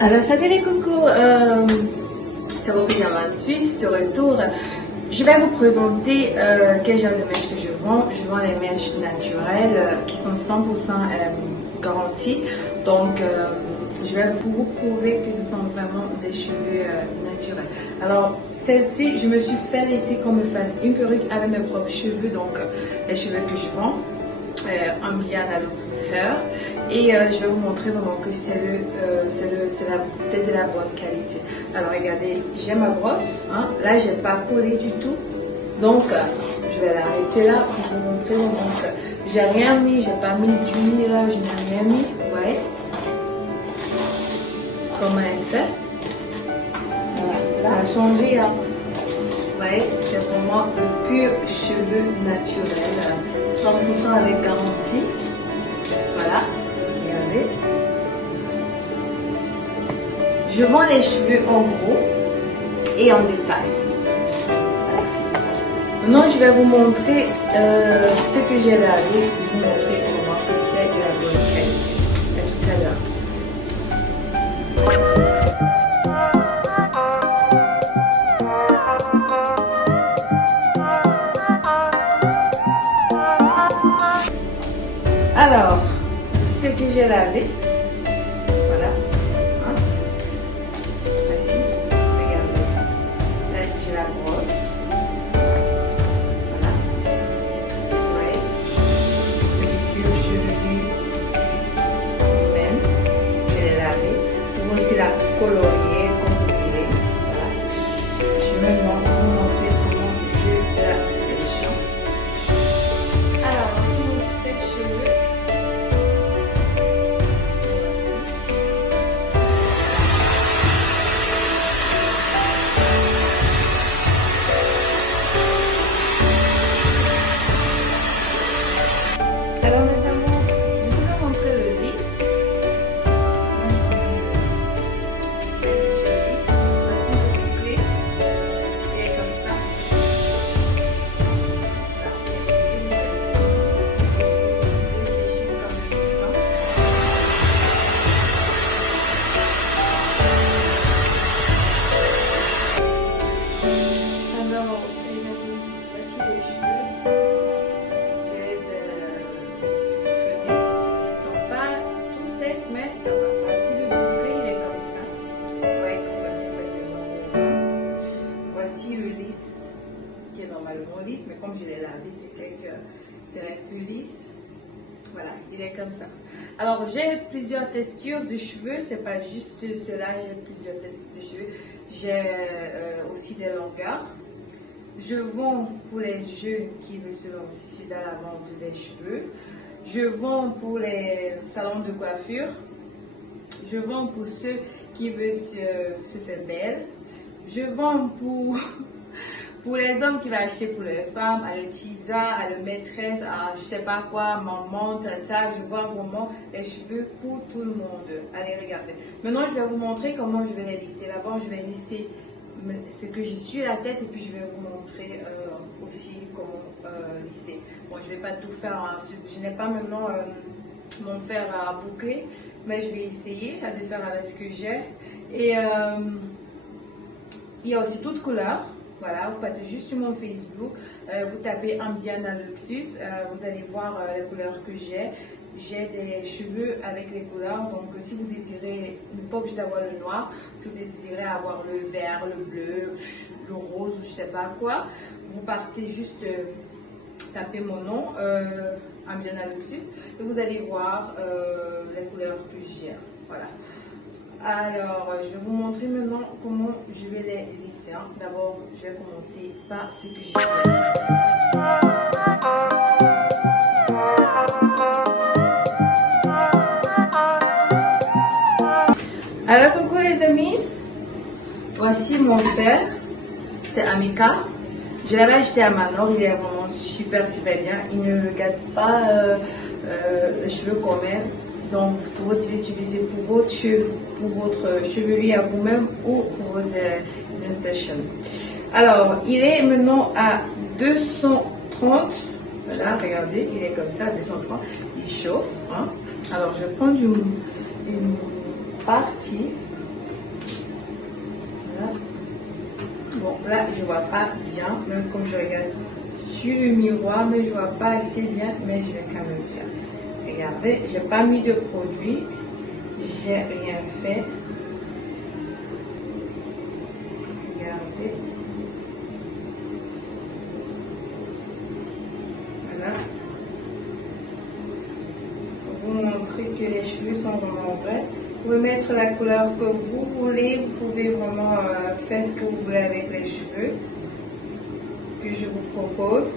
Alors salut les coucous, c'est votre pyjama suisse de retour. Je vais vous présenter quel genre de mèches que je vends. Je vends les mèches naturelles qui sont 100% garanties. Donc je vais vous prouver que ce sont vraiment des cheveux naturels. Alors celle-ci, je me suis fait laisser qu'on me fasse une perruque avec mes propres cheveux, donc les cheveux que je vends. Ambiana Luxus Hair, et je vais vous montrer vraiment que c'est de la bonne qualité. Alors regardez, j'ai ma brosse, hein. Là j'ai pas collé du tout, donc je vais l'arrêter là pour vous montrer vraiment que j'ai rien mis, j'ai pas mis d'huile là, je n'ai rien mis. Vous voyez comment elle fait, voilà. Ça a changé, hein. Vous voyez, c'est vraiment le pur cheveu naturel, 100% avec garantie. Voilà, regardez. Je vends les cheveux en gros et en détail. Voilà. Maintenant, je vais vous montrer ce que j'ai lavé, vous montrer comment c'est de la bonne qualité. À tout à l'heure. Alors, ce que j'ai lavé, voilà, hein. Voici, regardez, là j'ai la brosse, voilà, vous voyez, le cuir chevelu humaine, je l'ai lavé, vous pouvez aussi la colorier comme vous voulez, voilà. Je vais vous montrer comment je la sèche. Alors, si vous sèche cheveux, alors mes amours, je vais vous montrer le lisse. Voici le bouclé. Il est comme ça. Alors les amis, voici les cheveux. Je les ai ils sont pas tout secs, mais ça va. Voici le bouclé, il est comme ça. Vous voyez qu'on passe facilement. Voici le lisse, qui est normalement lisse, mais comme je l'ai lavé, c'était que c'est plus lisse. Voilà, il est comme ça. Alors j'ai plusieurs textures de cheveux, c'est pas juste cela, j'ai plusieurs textures de cheveux. J'ai aussi des longueurs. Je vends pour les jeunes qui veulent se lancer dans la vente des cheveux. Je vends pour les salons de coiffure. Je vends pour ceux qui veulent se faire belle. Je vends pour les hommes qui vont acheter pour les femmes, à le tisa, à le maîtresse, à je sais pas quoi, maman, tata. Je vends vraiment les cheveux pour tout le monde. Allez, regardez. Maintenant, je vais vous montrer comment je vais les lisser. D'abord, je vais lisser ce que j'ai sur la tête et puis je vais vous montrer aussi comment lisser. Bon, je vais pas tout faire, hein. Je n'ai pas maintenant mon fer à boucler, mais je vais essayer de faire avec ce que j'ai. Et il y a aussi toutes couleurs. Voilà, vous partez juste sur mon Facebook, vous tapez Ambiana Luxus, vous allez voir les couleurs que j'ai. J'ai des cheveux avec les couleurs, donc si vous désirez, vous n'êtes pas obligé d'avoir le noir, si vous désirez avoir le vert, le bleu, le rose ou je sais pas quoi, vous partez juste taper mon nom, Ambiana Luxus, et vous allez voir les couleurs que j'ai. Voilà. Alors, je vais vous montrer maintenant comment je vais les lisser. D'abord, je vais commencer par ce que j'ai fait. Alors coucou les amis, voici mon fer, c'est Amica. Je l'avais acheté à Manor, il est vraiment super bien, il ne gâte pas les cheveux quand même. Donc vous pouvez aussi l'utiliser pour votre chevelu à vous-même ou pour vos extensions. Alors il est maintenant à 230, voilà, regardez, il est comme ça, 230, il chauffe. Hein. Alors je vais prendre une partie, Bon, là, je vois pas bien, même comme je regarde sur le miroir, mais je vois pas assez bien, mais je vais quand même faire. Regardez, j'ai pas mis de produit, j'ai rien fait. Regardez. Voilà. Pour vous montrer que les cheveux sont vraiment vrais. Vous pouvez mettre la couleur que vous voulez, vous pouvez vraiment faire ce que vous voulez avec les cheveux que je vous propose.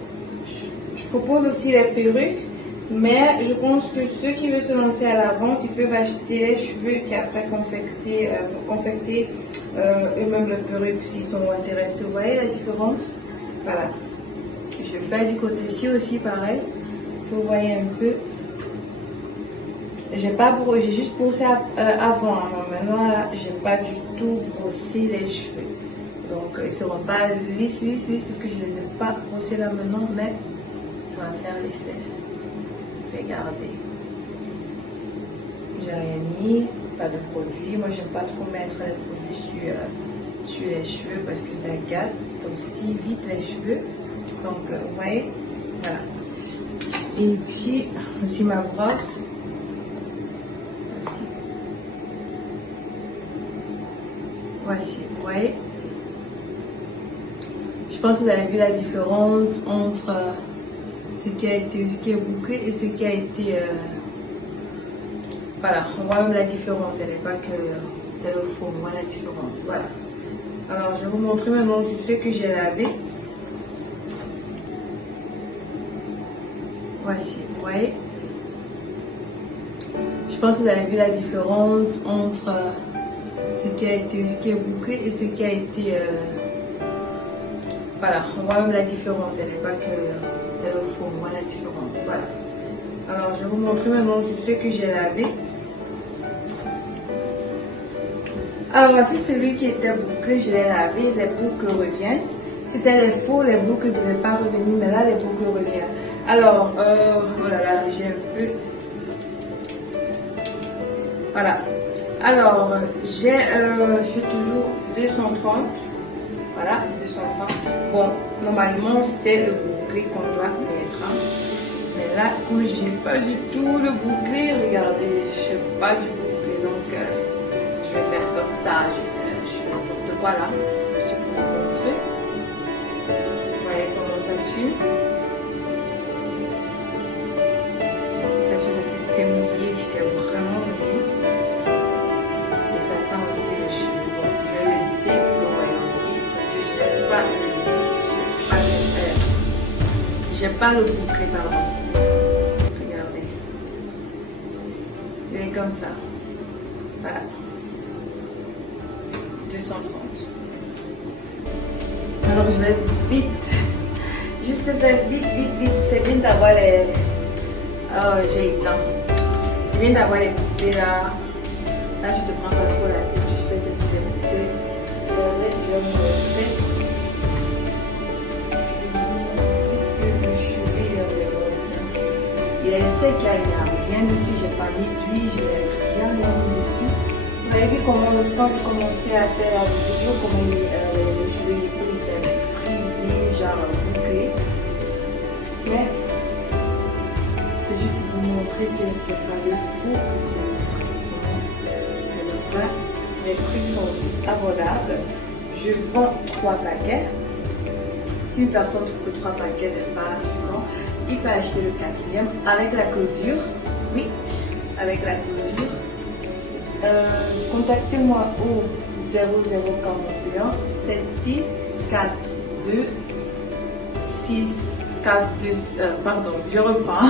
Je propose aussi les perruques, mais je pense que ceux qui veulent se lancer à la vente, ils peuvent acheter les cheveux et puis après confecter eux-mêmes les perruques s'ils sont intéressés. Vous voyez la différence? Voilà. Je vais faire du côté-ci aussi pareil. Vous voyez un peu. J'ai juste brossé avant, hein. Maintenant là, j'ai pas du tout brossé les cheveux. Donc ils seront pas lisses parce que je les ai pas brossés là maintenant, mais on va faire l'effet. Regardez. J'ai rien mis, pas de produit. Moi j'aime pas trop mettre les produits sur les cheveux parce que ça gâte aussi vite les cheveux. Donc vous voyez, voilà. Et puis aussi ma brosse. Voici, vous voyez. Je pense que vous avez vu la différence entre ce qui est bouclé et ce qui a été. Voilà, on voit même la différence. Elle n'est pas que c'est le fond, on voit la différence. Voilà. Alors, je vais vous montrer maintenant ce que j'ai lavé. Voici, vous voyez. Je pense que vous avez vu la différence entre ce qui est bouclé et ce qui a été. Voilà, on voit même la différence. Elle n'est pas que c'est le fond, on voit la différence. Voilà. Alors, je vais vous montrer maintenant ce que j'ai lavé. Alors, voici celui qui était bouclé, je l'ai lavé, les boucles reviennent. C'était les faux, les boucles ne devaient pas revenir, mais là, les boucles reviennent. Alors, oh là là, j'ai un peu. Voilà. Alors, j'ai toujours 230. Voilà, 230. Bon, normalement, c'est le bouclé qu'on doit mettre. Hein. Mais là, comme je n'ai pas du tout le bouclé, regardez, je n'ai pas du bouclé. Donc, je vais faire comme ça. Je fais n'importe quoi là. Je vais vous montrer. Vous voyez comment ça fume. Ça fume parce que c'est mouillé, c'est vraiment mouillé. Et ça sent aussi le cheveu. Bon, je vais le lisser pour que vous voyez aussi. Parce que je n'ai pas le lisser. J'ai pas le bouclé, pardon. Regardez. Il est comme ça. Voilà. 230. Alors je vais vite. Juste faire vite. C'est bien d'avoir les. Oh, j'ai eu le temps. C'est bien d'avoir les poupées là. Là, je te prends pas trop la tête. Je fais ça sur les poupées. Regardez, je vais me montrer. Il est sec, il n'y a rien dessus, j'ai pas mis d'huile, j'ai rien mis dessus. Vous avez vu comment, quand j'ai commencé à faire la vidéo, comment le cheveu était frisé, genre bouclé. Mais c'est juste pour vous montrer que c'est pas le faux, que c'est le vrai. Les prix sont aussi abordables. Je vends 3 paquets. Si une personne trouve que 3 paquets n'est pas suffisant, il peut acheter le 4e avec la closure. Oui, avec la closure. Contactez-moi au 0041 76 42 6 42. Pardon, je reprends.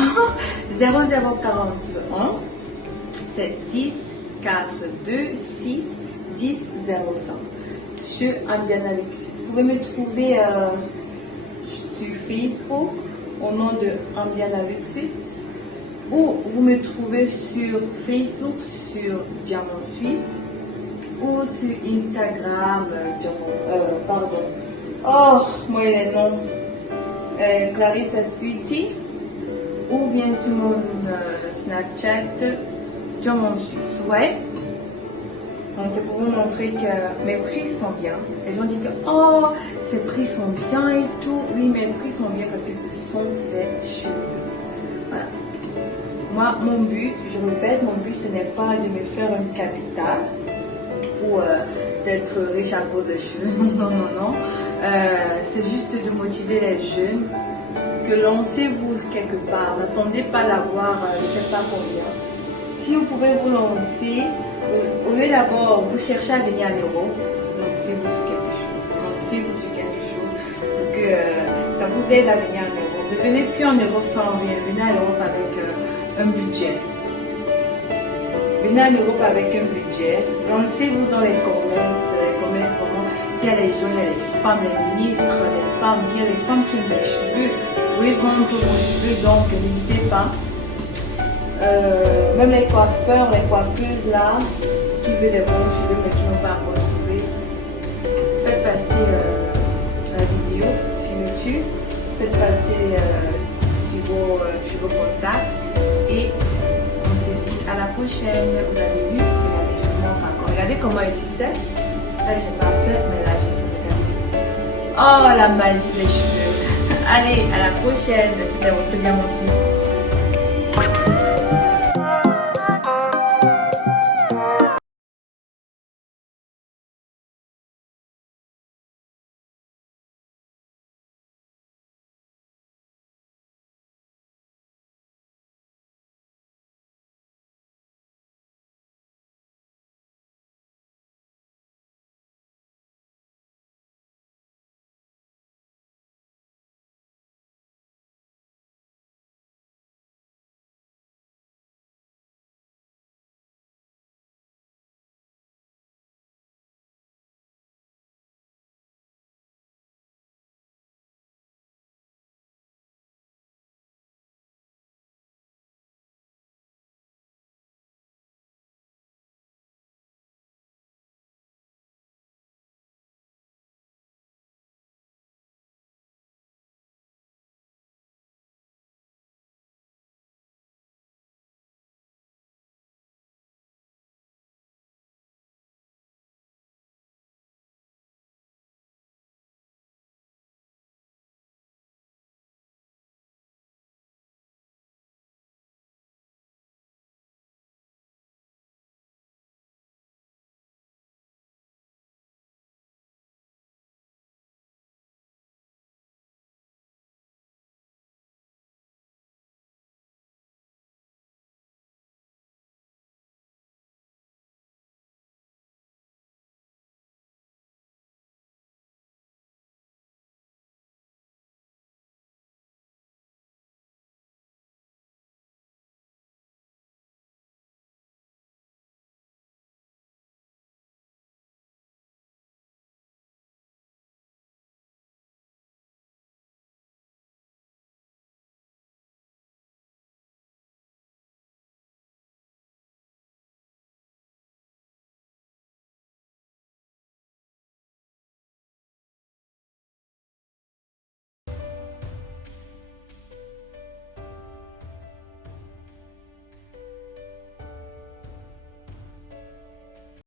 0041 76 42 6 10 05. Sur Ambiana Luxus. Vous pouvez me trouver sur Facebook au nom de Ambiana Luxus, ou vous me trouvez sur Facebook sur Diamant Suisse, ou sur Instagram pardon. Oh, moi les noms. Clarissa Sweetie, ou bien sur mon Snapchat Diamant Suisse. Ouais. Donc c'est pour vous montrer que mes prix sont bien. Les gens disent que oh, ces prix sont bien et tout. Oui, mes prix sont bien parce que ce sont des cheveux. Voilà. Moi, mon but, je répète, mon but ce n'est pas de me faire un capital ou d'être riche à cause des cheveux. Non, non, non. C'est juste de motiver les jeunes. Que lancez-vous quelque part. N'attendez pas d'avoir je ne sais pas combien. Si vous pouvez vous lancer, au lieu d'abord vous chercher à venir en Europe, lancez-vous sur quelque chose. Lancez-vous sur quelque chose pour que ça vous aide à venir en Europe. Ne venez plus en Europe sans rien. Venez en Europe avec un budget. Venez en Europe avec un budget. Lancez-vous dans les commerces. Les commerces, vraiment, il y a les gens, il y a les femmes, les ministres, les femmes, il y a les femmes qui ont des cheveux. Vous pouvez vendre vos cheveux, donc n'hésitez pas. Même les coiffeurs, les coiffeuses là, qui veulent des bons cheveux mais qui n'ont pas encore trouvé, faites passer la vidéo sur YouTube, faites passer sur vos contacts et on se dit à la prochaine. Vous avez vu, regardez, je vous montre encore. Regardez comment ici c'est. Là j'ai pas fait, mais là j'ai fait. Regardez. Oh la magie des cheveux. Allez, à la prochaine. C'était votre diamant suisse.